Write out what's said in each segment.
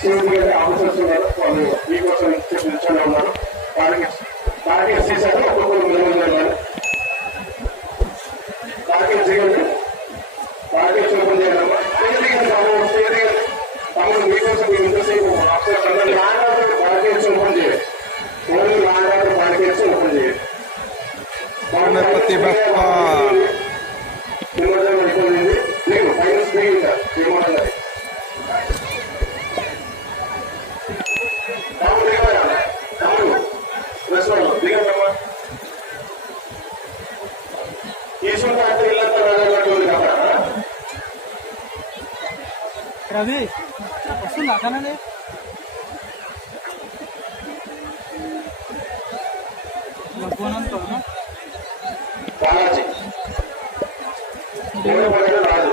సిబ్బంది గారి ఆఫీసర్స్ ఉన్నారు, వాళ్ళు మీకోసం నిల్చొని ఉన్నారు. వారికి ఎస్సీసారు ఒక్కొక్కరు నిలబడి వారికి చేయండి, వారికి చూపం చేయాలమ్మా. తమకు మీకోసం మీరు ఇంతసేపు ఆఫీసర్స్ అందరూ లాండ్ పార్కెట్స్ ఓపెన్ చేయండి. ఓన్లీ లాండ్ పార్కెట్స్ ఓపెన్ చేయండి. మీకు ఫైనాన్స్ దిగిందా ఏమన్నది దిగమ్మా. ఈశ్వర ఇల్లంతా రాజాగట్టు కాబట్టి రవి వస్తుందా కనండి బాలాజీ రాదు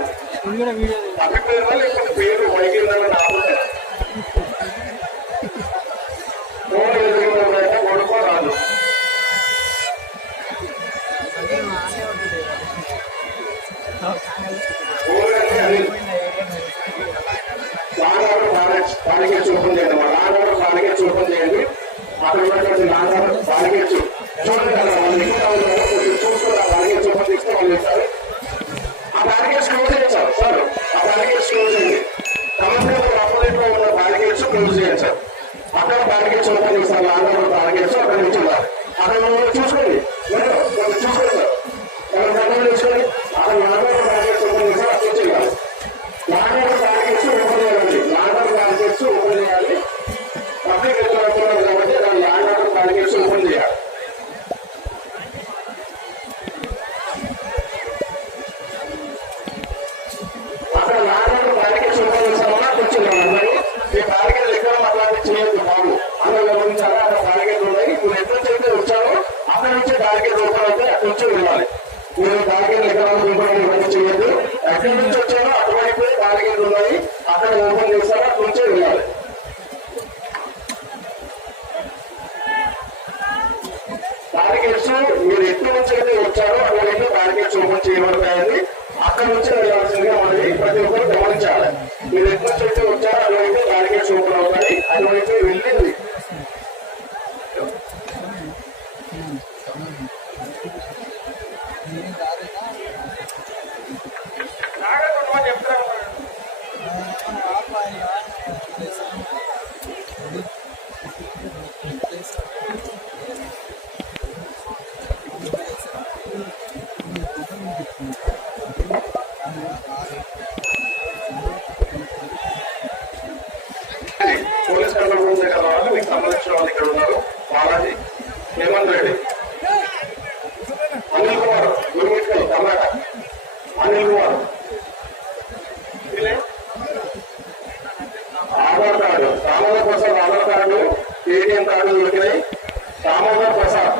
అక్కడ పేరు లేకపోతే పేరు వైద్యులని రాబోతారు. ఫోన్ ఎదుగుతుందంటే కొడుకో రాదు. పాలికేట్స్ ఓపెన్ చేయండి. లాంగ్ పాలికేట్స్ ఓపెన్ చేయండి. అక్కడ ఉన్నటువంటి లాంగ్ పాలికేట్స్ చూడండి కదా, వాళ్ళు చూసుకుని ఆ పాలికేట్స్ ఓపెన్ చేస్తే వాళ్ళు చేస్తారు. ఆ పాలికేట్స్ క్లోజ్ చేయండి సార్. ఆ పాలికేట్స్ క్లోజ్ చేయండి. కమిషనర్ ఆపోజిట్ లో ఉన్న పాలికేట్స్ క్లోజ్ చేయండి సార్. అక్కడ పాలికేట్స్ ఓపెన్ చేస్తారు. లాంగ్ పాలికేట్స్ అక్కడ నుంచి ఉన్నారు. అక్కడ చూసుకోండి, కొంచెం చూసుకోండి సార్. చూసుకోండి అక్కడ లాంగ్ పాలికేట్స్ ఓపెన్ చేస్తారు. అక్కడ చేయాలి. లాంగ్ పాలికేట్స్ ఓపెన్ చేయాలండి. లాంగ్ పాలికేట్స్ ఓపెన్ చేయాలి. పబ్లిక్ వెళ్తున్నారు కాబట్టి దాని లాంగ్ పాలికేట్స్ ఓపెన్ చేయాలి. అక్కడ లాంగ్ పాలికేట్స్ ఓపెన్ చేస్తామన్నా కూర్చున్నాం. ఈ పాలికేట్లు ఎక్కడ అట్లాంటి చేయొద్దు బాబు, అందరూ గమనించాలి. అక్కడ పాలికేట్లు ఉన్నాయి. ఇప్పుడు ఎక్కడి నుంచి అయితే వచ్చారో అక్కడ నుంచి పాలికేట్ ఓపెన్ అయితే అక్కడి నుంచి వెళ్ళాలి. మీరు పాలికేట్లు ఎక్కడ ఓపెన్ చేయొద్దు. ఎక్కడి నుంచి వచ్చారో అటువైపు పాలికేట్లు ఉన్నాయి, అక్కడ ఓపెన్ చేస్తారో అక్కడి నుంచే వెళ్ళాలి. పాలికేట్స్ మీరు ఎక్కడి నుంచి అయితే వచ్చారో అటువైపు పాలికేట్స్ ఓపెన్ చేయబడతాయని అక్కడి నుంచి వెళ్ళాల్సిందిగా మనకి ప్రతి ఒక్కరు గమనించాలి. మీరు ఎక్కడి నుంచి అయితే వచ్చారో అటువైపు పాలికేట్స్ ఓపెన్ అవుతాయి, అటువైపు వెళ్ళింది. పోలీస్ కంట్రోల్ రూమ్ దగ్గర వాళ్ళు మీకు సంబంధించిన వాళ్ళు ఇక్కడ ఉన్నారు. Balaji, Hemanth Reddy, Anil Kumar, Gurumitkal, Karnataka Anil Kumar. Aadhaar card, Damodar Prasad Aadhaar card, ATM card దొరికినాయి. దామోదర్ ప్రసాద్